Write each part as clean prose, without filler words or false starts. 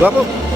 Wapo.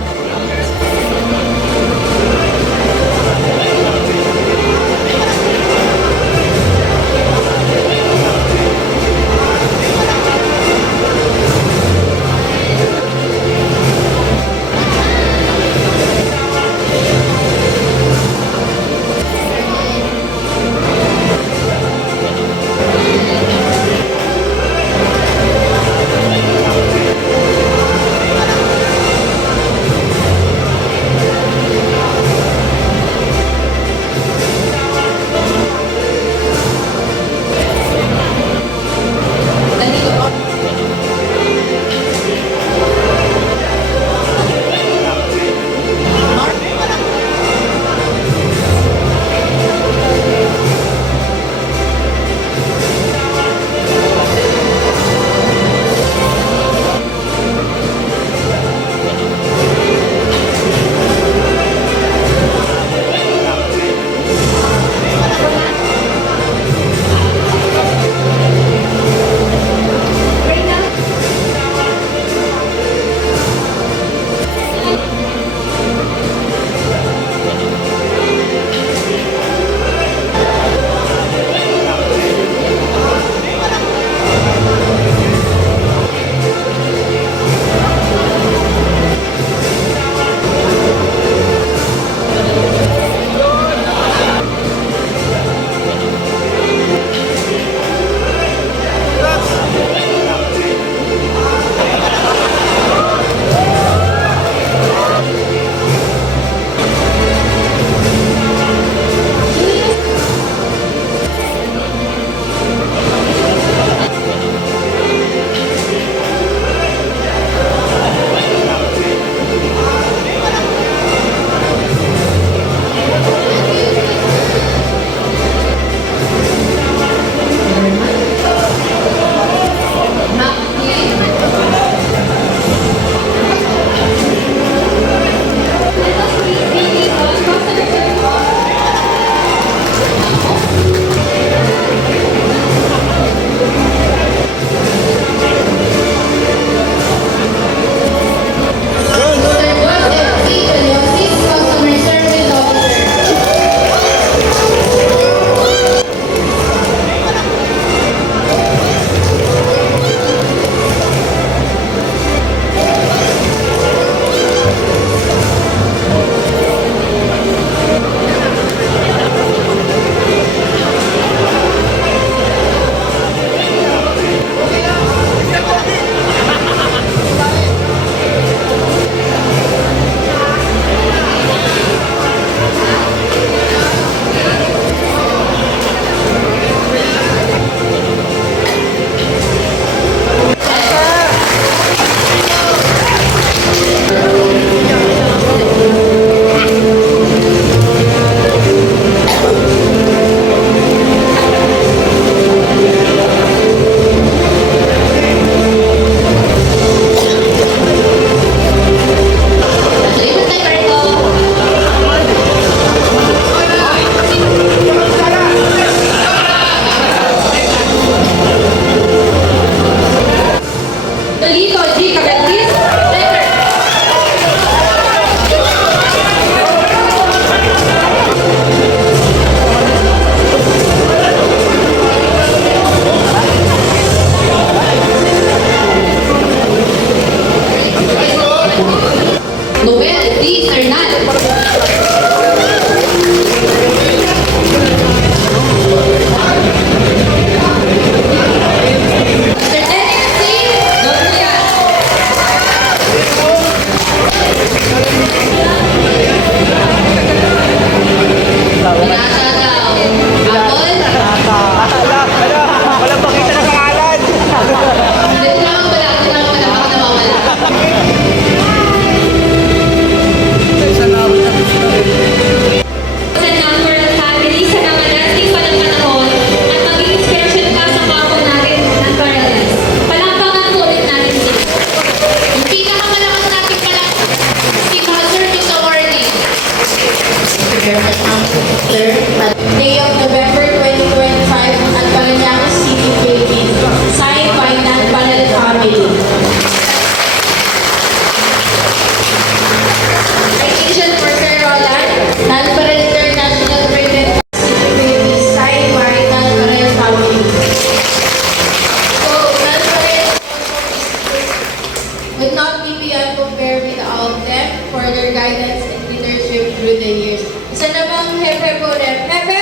would not be beyond compare without them for their guidance and leadership through the years. Isa na bang hepe po rep? Hepe!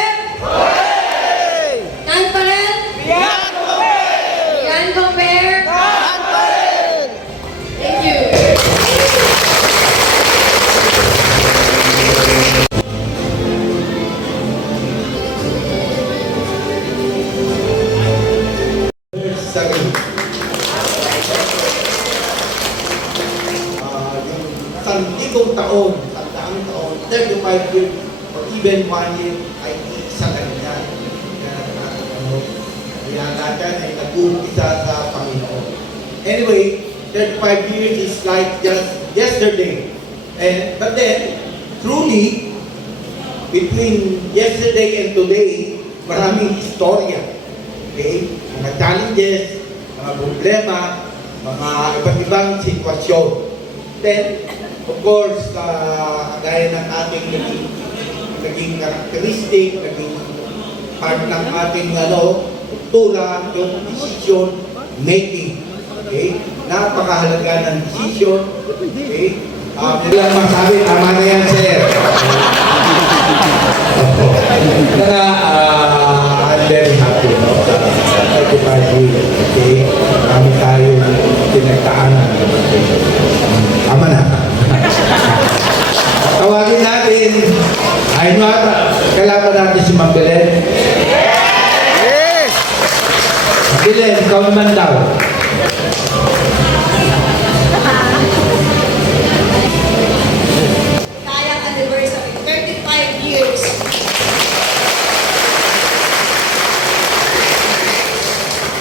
Nan pa rin? Beyond compare! Beyond compare? Beyond pa rin! Thank you. Yung sandigong taon, sandaang taon, 35 years, or even 1 year, ay isa kanina. Kaya natin ay nag-uumpisa sa Panginoon. Anyway, 35 years is like just yesterday. But then, truly, between yesterday and today, maraming istorya. Okay? Mga challenges, mga problema, mga iba't ibang sitwasyon. Then, of course, gaya ng ating naging characteristic, naging part ng ating kultura, yung decision making. Okay? Napakahalaga ng decision. Okay? Lang masabi, tama na yan, sir. Kaya, I'm very happy. Thank you, okay? Kami tayo pinagtaanan. Tama na. Tawagin natin. Ay, kailangan natin si Ma'am Belen. Yes! Belen, ikaw naman daw. Tayang anniversary, 35 years.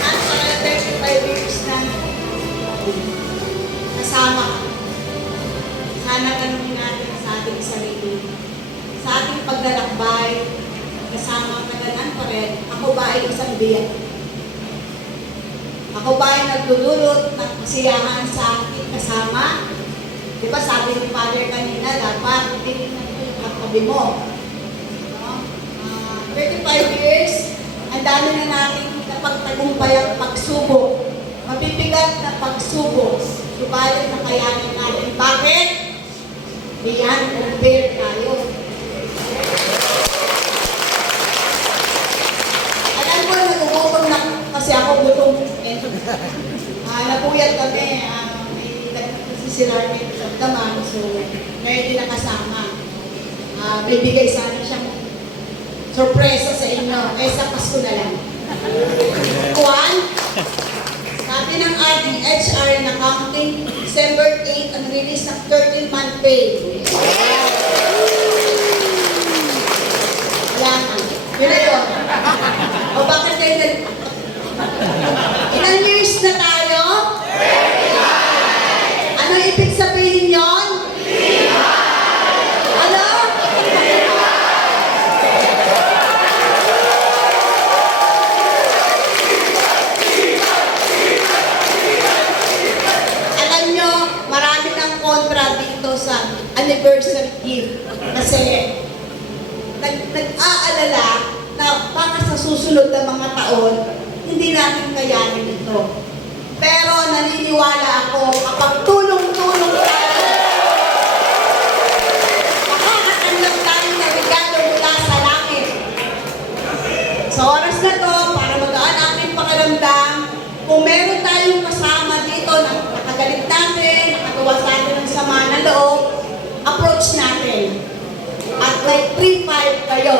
At sa 35 years na kasama ka. Sana tanungin natin sa ating sarili. Sa ating paglalakbay, kasama ka na pa rin, ako ba ay isang biyak? Ako ba ay nagdudulot ng kasiyahan sa ating kasama? Di ba sabi ni Father kanina, dapat hindi na ito yung katabi mo. No? 35 years, ang dami na natin napagtagumpay ang pagsubok. Mabibigat na pagsubok. Subalit na kayanin natin. Bakit? Beyond compare tayo. Alam ko, nagugutom na kasi ako gutom. Napuyat kami. Si Larkin sa Daman, so ready na kasama. Bibigay sana siyang sorpresa sa inyo. Sa Pasko na lang. Juan, sabi ng ating HR na counting December 8 ang release ng 13-month pay. Wala na. Yun na yun. O bakit kayo ilang years na tayo? Ano ibig sabihin yon? Ano? Alam nyo, marami ng kontra dito sa anniversary gift. Kasi nag-aalala na baka sa susunod na mga taon, hindi natin kayanin ito. Pero naniniwala ako kapag tulong-tulong tayo, makakatanggap tayo na regalo mula sa langit. Sa oras na to, para magaan aking pakiramdam, kung meron tayong kasama dito na nakagalit natin, nakagawa sa atin ng sama na loob, approach natin. At may 3-5 kayo.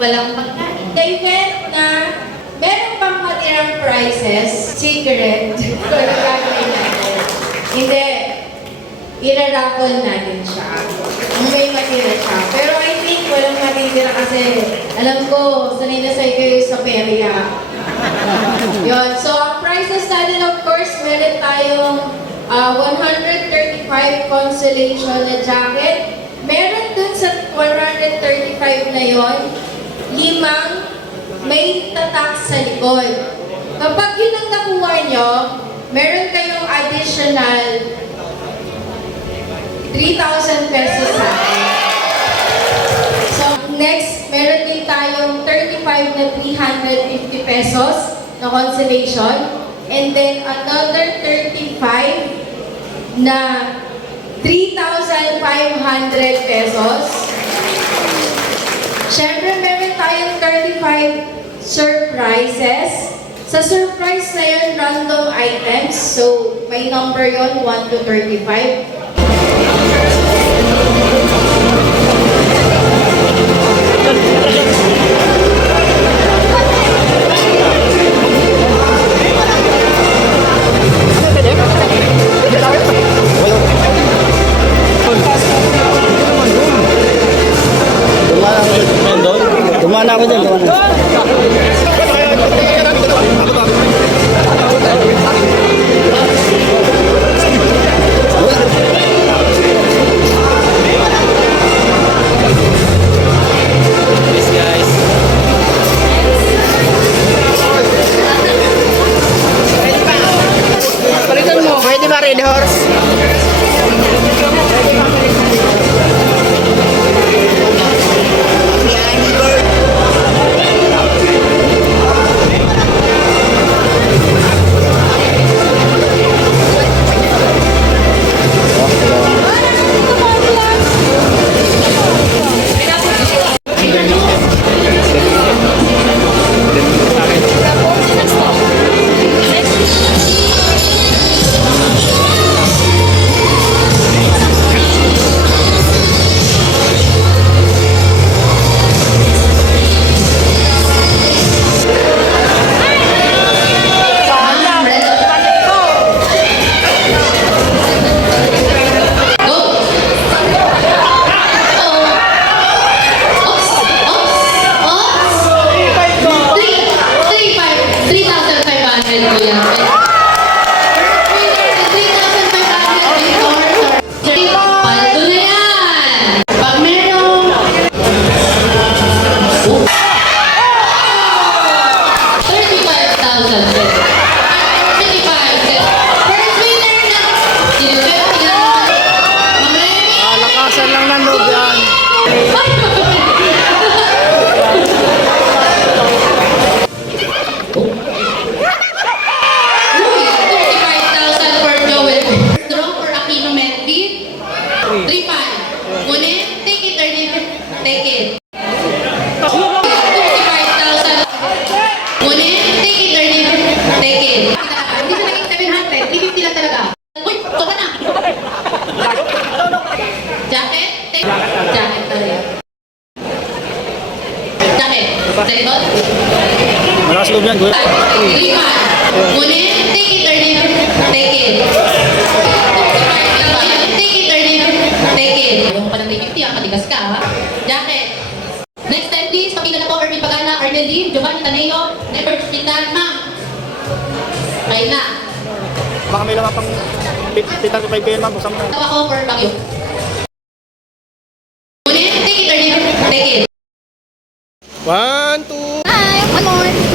Walang pagkain. David na meron pang matirang prizes, secret, kung gagawin natin. Hindi, iraraffle natin siya. May matira siya. Pero I think walang matitira kasi alam ko, sanay na sa'yo kayo sa perya. Yun. So, ang prizes natin, of course, meron tayong 135 consolation na jacket. Meron dun sa 135 35 na yon, 5 may tatak sa likod. Kapag yun ang nakuha nyo, meron kayong additional 3,000 pesos sa akin. So, next, meron din tayong 35 na 350 pesos na consolation. And then, another 35 na 3,500 pesos. Siyempre, meron tayong 35 surprises. Sa surprise na yun, random items. So, may number yon 1 to 35. Dumana ako dyan, dumana. Palitan mo, pwede ba Red Horse? Lakasan lang ng loob yan. Take it. 25,000. Kunin, take it or leave it. Take it. Hindi siya naging 700. 350 lang talaga. Uy, sobra na. Jacket? Take jacket talaga. Jacket. Sa likod? Malakas loob yan, good. 3,500. Kunin, take it or leave it. Take it. Take it or leave it. Take it. Ayaw mo pa ng 350 ah, matigas ka ha. Jacket. Next time please, pakita na po Erwin Pagana, Arnelin, Giovanni Taneo, Never Chitan, ma'am. Kain na. Baka may laman pang 35 kayo, ma'am. Busang na. Tawa ko for Bagyo. Kunin, take it or leave it. Take it. 1, 2. Hi, one more.